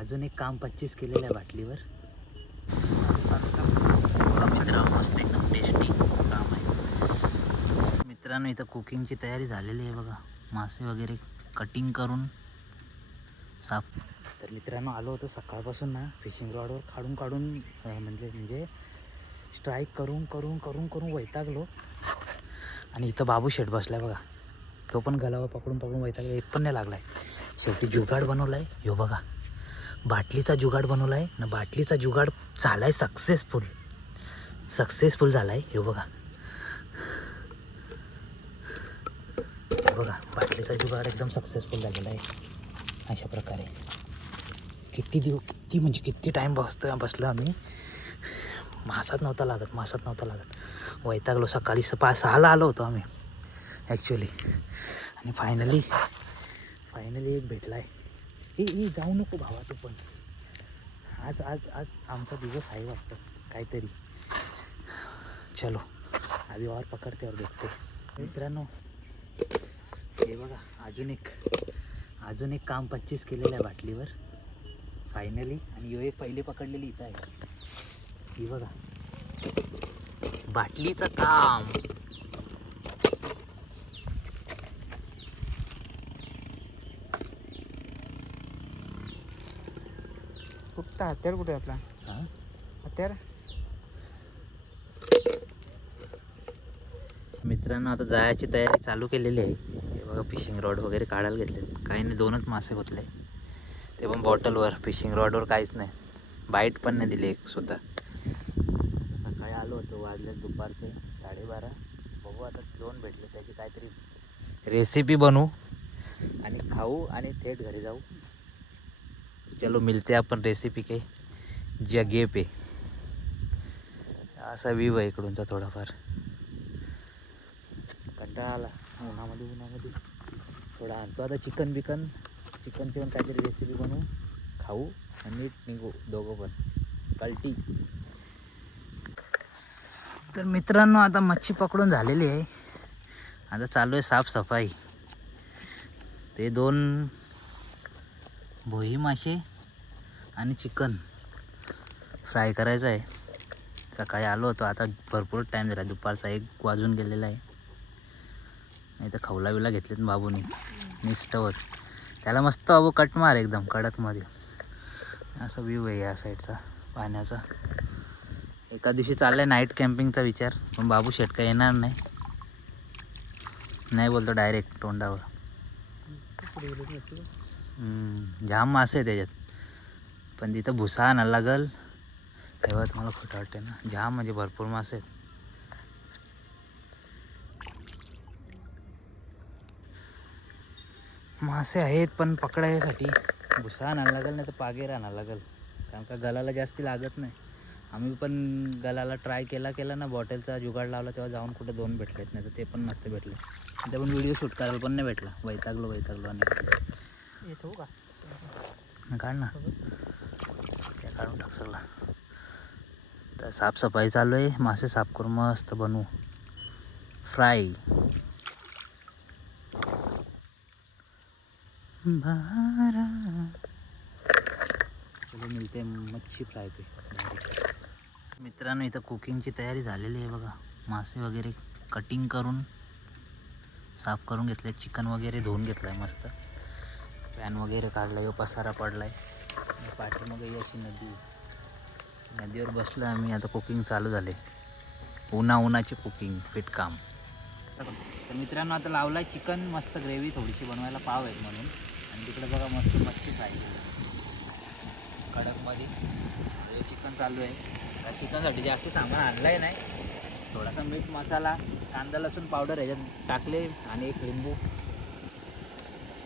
अजून एक काम 25 केलेलं आहे बाटलीवर. मित्र मस्त एकदम टेस्टी काम आहे मित्रांनो. इथं कुकिंगची तयारी झालेली आहे बघा. मासे वगैरे कटिंग करून साफ. तर मित्रांनो आलो होतो सकाळपासून ना फिशिंग रॉडवर काढून म्हणजे स्ट्राईक करून वैतागलो. आणि इथं बाबू शेट बसलाय बघा. तो पण गलावर पकडून वैतागला. एक पण नाही लागलाय. शेवटी जुगाड बनवलाय. ह्यो बघा बाटलीचा जुगाड बनवलाय ना. बाटलीचा जुगाड झालाय सक्सेसफुल झालाय. ह्यो बघा बाटलीचा जुगाड एकदम सक्सेसफुल झालेला आहे. अशा प्रकारे किती टाईम बसलो आम्ही. मासात नव्हता लागत. वैतागलो. सकाळी 5-6ला आलो होतो आम्ही ॲक्च्युली. आणि फायनली एक भेटलाय. हे जाऊ नको भावा तू पण. आज आमचा दिवस आहे वाटतं काहीतरी. चलो अभी और पकडते और देखते. मित्रांनो हे बघा अजून एक काम 25 केलेलं आहे बाटलीवर फायनली. आणि यो एक पहिली पकडलेली इथं आहे. ही बघा बाटलीचं काम. कुठं हत्यार कुठे आपला हत्यार. मित्रांनो आता जायची तयारी चालू केलेली आहे. हे बघा फिशिंग रॉड वगैरे काढायला घेतले. काही नाही 2च मासे होतले. ते पण बॉटलवर. फिशिंग रॉडवर काहीच नाही. बाईट पण नाही दिली एक सुद्धा. सकाळी आलो होतो. वाजले दुपारचे 12:30. बघू आता 2 भेटले. त्याची काहीतरी रेसिपी बनवू आणि खाऊ आणि थेट घरी जाऊ. चलो मिलते आपण रेसिपी के जगे पे. असा व्ह्यू आहे इकडूनचा. थोडाफार कंटाळा आला उन्हामध्ये. थोडा आणतो आता चिकनची पण काहीतरी रेसिपी बनवू, खाऊ आणि नीट निघू दोघं पण कल्टी. तर मित्रांनो आता मच्छी पकडून झालेली आहे. आता चालू आहे साफसफाई. ते 2 भोई मासे आणि चिकन फ्राय करायचं आहे. सकाळी आलो होतो. आता भरपूर टाईम झाला. दुपारचा 1 वाजून गेलेला आहे. नाही तर खवला घेतलेत बाबूनी निष्ठवर. त्याला मस्त बाबू कट मार एकदम कडकमध्ये. असा व्ह्यू आहे या साईडचा पाण्याचा. एका दिवशी चाललाय नाईट कॅम्पिंगचा विचार. पण बाबू शेट काय येणार नाही बोलतो डायरेक्ट तोंडावर. जाम मासे आहे त्याच्यात. पण तिथं भुसा आणायला लागल. तेव्हा तुम्हाला खोटं वाटते ना. जाम म्हणजे भरपूर मासे आहेत. मासे आहेत पण पकडायसाठी भुसा आणायला लागेल. नाही तर पागेर आणायला लागेल. कारण का गलाला जास्ती लागत नाही. आम्ही पण गलाला ट्राय केला ना. बॉटलचा जुगाड लावला तेव्हा जाऊन कुठे 2 भेटलेत. नाही तर ते पण नसते भेटले. ते पण व्हिडिओ शूट करायला पण नाही भेटला. वैतागलो आणि येतो का काढ ना. त्या काढून टाक सगळा. तर साफसफाई चालू आहे. मासे साफ करून मस्त बनवू फ्राय. चलो मिळते मच्छी फ्राय पे. मित्रांनो इथं कुकिंगची तयारी झालेली आहे बघा. मासे वगैरे कटिंग करून साफ करून घेतले. चिकन वगैरे धुवून घेतलं आहे मस्त. पॅन वगैरे काढला. यो पसारा पडला आहे. पाठीमागे अशी नदीवर बसलो आम्ही. आता कुकिंग चालू झाले. उन्हाची कुकिंग फिट काम. तर मित्रांनो आता लावला आहे चिकन. मस्त ग्रेव्ही थोडीशी बनवायला पाव आहेत म्हणून. आणि तिकडे बघा मस्त मच्छी फ्राय कडकमध्ये. हे चिकन चालू आहे. त्या चिकनसाठी जास्त सामान आणलं आहे नाही. थोडासा मीठ मसाला कांदा लसूण पावडर ह्याच्यात टाकले आणि 1 लिंबू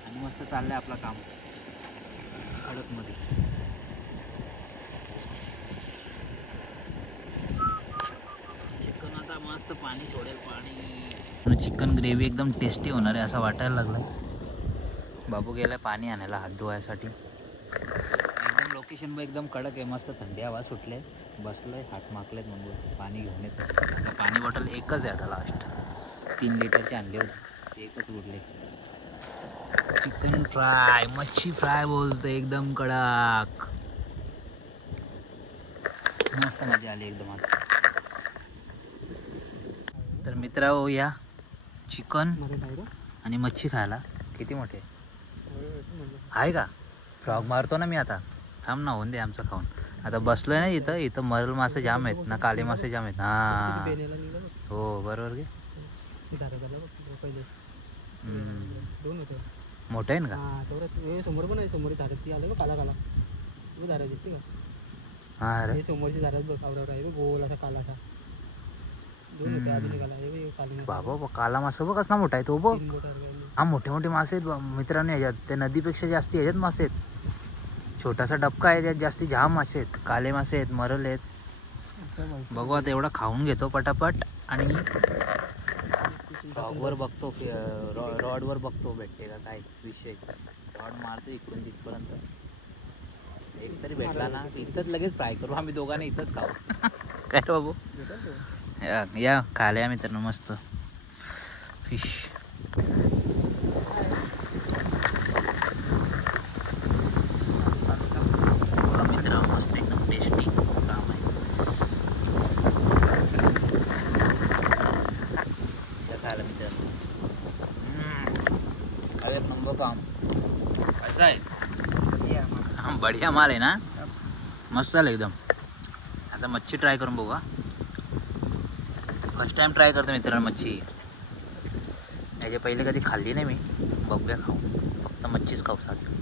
आणि मस्त चाललं आहे आपलं काम कडकमध्ये. चिकन आता मस्त पाणी सोडेल. पाणी चिकन ग्रेव्ही एकदम टेस्टी होणार आहे असं वाटायला लागलं आहे. बाबू गेला पाणी आणायला हात धुवायसाठी. एकदम लोकेशन एकदम कडक आहे. मस्त थंडी हवा सुटले. बसलोय हात माकलेत म्हणून पाणी घेऊन येतो. पाणी बॉटल 1च आहे आता लास्ट. 3 लिटरची आणली होती. 1च उरले. चिकन फ्राय, मच्छी फ्राय बोलतो एकदम कडक. मस्त मजा आली एकदम आज. तर मित्रांनो या चिकन आणि मच्छी खायला. किती मोठे आहे का? फ्रॉग मारतो ना मी आता. थांब ना, होऊन दे आमचं खाऊन. आता बसलोय ना इथं. इथं मरल मासे जाम आहेत ना, काले मासे जाम आहेत. हा हो बरोबर घे. मोठे आहे ना का? समोर पण आहे. समोर झाडात ती आलं काला काला झाडा दिसते का? हा रे समोरची झाडात बघ. आवडावर आहे गोल असा काला असा. दोन होते आधी निघाला. बाबा काला मासा बघ कसला मोठा आहे तो बघ. हा मोठे मोठे मासे आहेत मित्रांनो. याच्यात ते नदीपेक्षा जास्ती ह्याच्यात मासे आहेत. छोटासा डबका आहे त्यात जास्ती जाम मासे आहेत. काले मासे आहेत, मरल आहेत. बघू आता एवढा खाऊन घेतो पटापट आणि रॉडवर बघतो की रॉडवर बघतो भेटते का काय विषय. रॉड मारतो इकडून तिथपर्यंत. एक तरी भेटला ना इथंच लगेच फ्राय करू आम्ही दोघांनी. इथंच खाऊ. काय बघू या खायला या मित्रांनो मस्त फिश. मित्र मस्त एकदम टेस्टी काम आहे. खायला मित्रांनो एक नंबर काम. असं आहे हा बढिया माल आहे ना. मस्त झालं एकदम. आता मच्छी ट्राय करून बघू. फर्स्ट टाइम ट्राय करतो मित्रांनो मच्छी. याच्या पहिले कधी खाल्ली नाही मी. बघूया खाऊ. फक्त मच्छीच खाऊ साधी.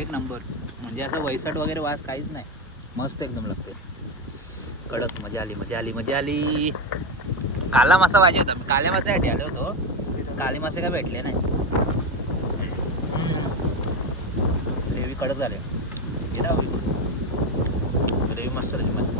एक नंबर. म्हणजे असं वैसट वगैरे वास काहीच नाही. मस्त एकदम लागते. कडक. मजा आली मजा आली मजा आली. काला मासा पाहिजे होता. मी काल्या माशासाठी आलो होतो. काळे मासे काय भेटले नाही. ग्रेव्ही कडक झाले. ग्रेव्ही मस्त झाली मस्त.